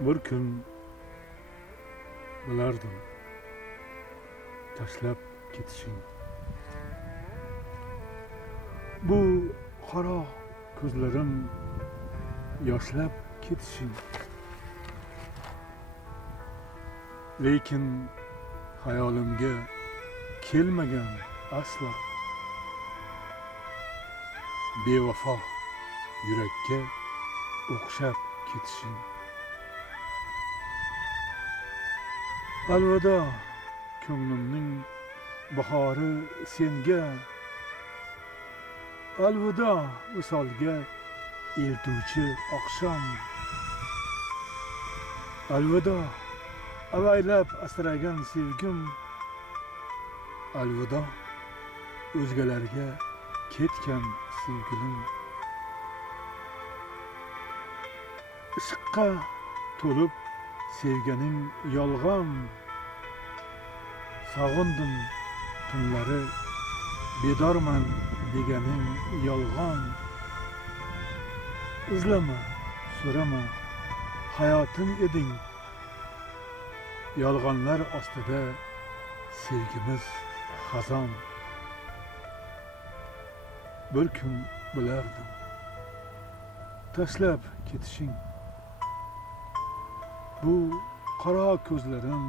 Bir gün bilardim tashlab ketishing. Bu qaro ko'zlarim yoshlab ketishing. Lekin hayolimga kelmagan aslo. Bevafo yurakka o'xshab ketishing. Alvido ko'nglimning bahori senga. Alvido visolga eltuvchi oqshom. Alvido avaylab asragan sevgim. Alvido o'zgalarga ketgan sevgilim. Ishqqa to'lib sevganing yolg'on. Sog'indim tunlari bedorman deganing yolg'on. Izlama, so'rama, hayotim eding. Yolg'onlar ostida sevgimiz xazon. Bir kun bilardim tashlab ketishing. Bu qaro ko'zlarim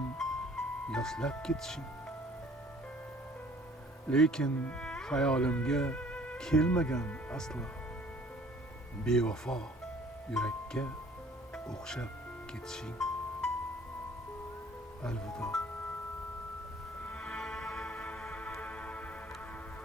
yoshlab ketishing. Lekin hayolimga kelmagan aslo. Bevafo yurakka o'xshab ketishing. Alvido.